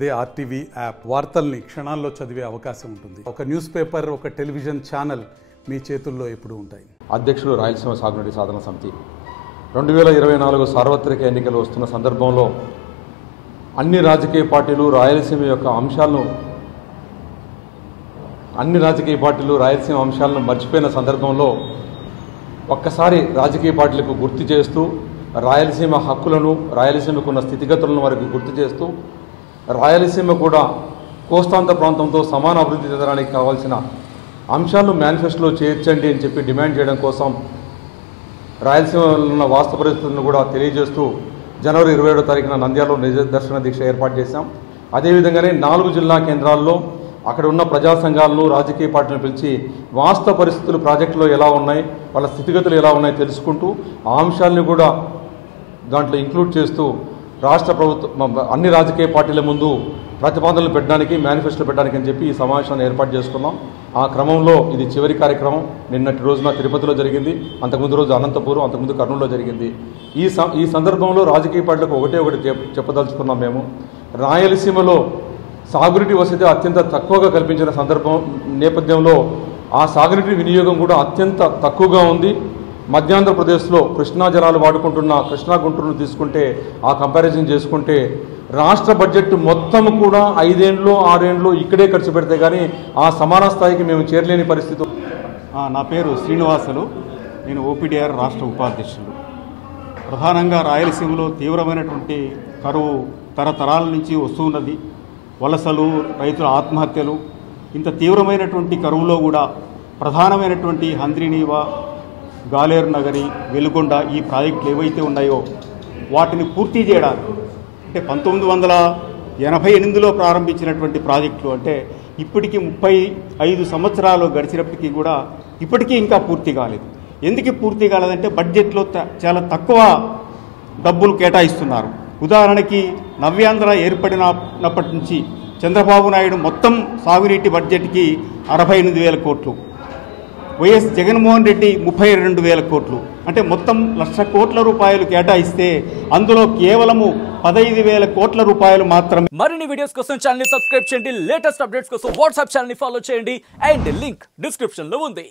అదే RTV app వార్తల్ని క్షణాల్లో చదివే అవకాశం ఉంటుంది. ఒక న్యూస్ పేపర్, ఒక టెలివిజన్ ఛానల్ మీ చేతుల్లో ఎప్పుడూ ఉంటాయి. అధ్యక్షుడు రాయలసీమ సాగునీటి సాధన సమితి 2024 సార్వత్రిక ఎన్నికలు వస్తున్న సందర్భంలో అన్ని రాజకీయ పార్టీలు రాయలసీమ అంశాలను మర్చిపోయిన సందర్భంలో ఒక్కసారి రాజకీయ పార్టీలకు గుర్తు చేస్తూ రాయలసీమ హక్కులను, రాయలసీమకు ఉన్న స్థితిగతులను వారికి గుర్తు చేస్తూ రాయలసీమ కూడా కోస్తాంధ్ర ప్రాంతంతో సమాన అభివృద్ధి చెందడానికి కావాల్సిన అంశాలను మేనిఫెస్టోలో చేర్చండి అని చెప్పి డిమాండ్ చేయడం కోసం రాయలసీమలో ఉన్న వాస్తవ పరిస్థితులను కూడా తెలియజేస్తూ జనవరి 27వ తారీఖున నంద్యాలలో నిదర్శన దీక్ష ఏర్పాటు చేశాం. అదేవిధంగానే 4 జిల్లా కేంద్రాల్లో అక్కడ ఉన్న ప్రజా సంఘాలను, రాజకీయ పార్టీలను పిలిచి వాస్తవ పరిస్థితులు ప్రాజెక్టులో ఎలా ఉన్నాయి, వాళ్ళ స్థితిగతులు ఎలా ఉన్నాయి తెలుసుకుంటూ ఆ అంశాలను కూడా దాంట్లో ఇంక్లూడ్ చేస్తూ రాష్ట్ర ప్రభుత్వం అన్ని రాజకీయ పార్టీల ముందు ప్రతిపాదనలు పెట్టడానికి, మేనిఫెస్టో పెట్టడానికి అని చెప్పి ఈ సమావేశాన్ని ఏర్పాటు చేసుకున్నాం. ఆ క్రమంలో ఇది చివరి కార్యక్రమం. నిన్నటి రోజున తిరుపతిలో జరిగింది, అంతకుముందు రోజు అనంతపురం, అంతకుముందు కర్నూలులో జరిగింది. ఈ సందర్భంలో రాజకీయ పార్టీలకు ఒకటి చెప్పదలుచుకున్నాం. మేము రాయలసీమలో సాగునీటి వసతి అత్యంత తక్కువగా కల్పించిన నేపథ్యంలో ఆ సాగునీటి వినియోగం కూడా అత్యంత తక్కువగా ఉంది. మధ్యాంధ్రప్రదేశ్లో కృష్ణా జలాలు వాడుకుంటున్న కృష్ణా గుంటూరును తీసుకుంటే ఆ కంపారిజన్ చేసుకుంటే రాష్ట్ర బడ్జెట్ మొత్తం కూడా 5 ఏళ్ళు 6 ఏళ్ళు ఇక్కడే ఖర్చు పెడితే కానీ ఆ సమాన స్థాయికి మేము చేరలేని పరిస్థితి. నా పేరు శ్రీనివాసులు, నేను ఓపీడీఆర్ రాష్ట్ర ఉపాధ్యక్షులు. ప్రధానంగా రాయలసీమలో తీవ్రమైనటువంటి కరువు తరతరాల నుంచి వస్తున్నది. వలసలు, రైతుల ఆత్మహత్యలు, ఇంత తీవ్రమైనటువంటి కరువులో కూడా ప్రధానమైనటువంటి హంద్రీనీవా, గాలేరు నగరి, వెలుగొండ ఈ ప్రాజెక్టులు ఏవైతే ఉన్నాయో వాటిని పూర్తి చేయడానికి అంటే 1988లో ప్రారంభించినటువంటి ప్రాజెక్టులు అంటే ఇప్పటికీ 35 సంవత్సరాలు గడిచినప్పటికీ కూడా ఇప్పటికీ ఇంకా పూర్తి కాలేదు. ఎందుకు పూర్తి కాలేదంటే బడ్జెట్లో చాలా తక్కువ డబ్బులు కేటాయిస్తున్నారు. ఉదాహరణకి నవ్యాంధ్ర ఏర్పడినప్పటి నుంచి చంద్రబాబు నాయుడు మొత్తం సాగునీటి బడ్జెట్కి 68,000 కోట్లు, వైఎస్ జగన్మోహన్ రెడ్డి 32,000 కోట్లు, అంటే మొత్తం 1,00,000 కోట్ల రూపాయలు కేటాయిస్తే అందులో కేవలము 15,000 కోట్ల రూపాయలు మాత్రమే. మరిన్ని వీడియోస్ కోసం ఛానల్ ని సబ్స్క్రైబ్ చేయండి, లేటెస్ట్ అప్డేట్స్ కోసం వాట్సాప్ ఛానల్ ని ఫాలో చేయండి అండ్ లింక్ డిస్క్రిప్షన్ లో ఉంది.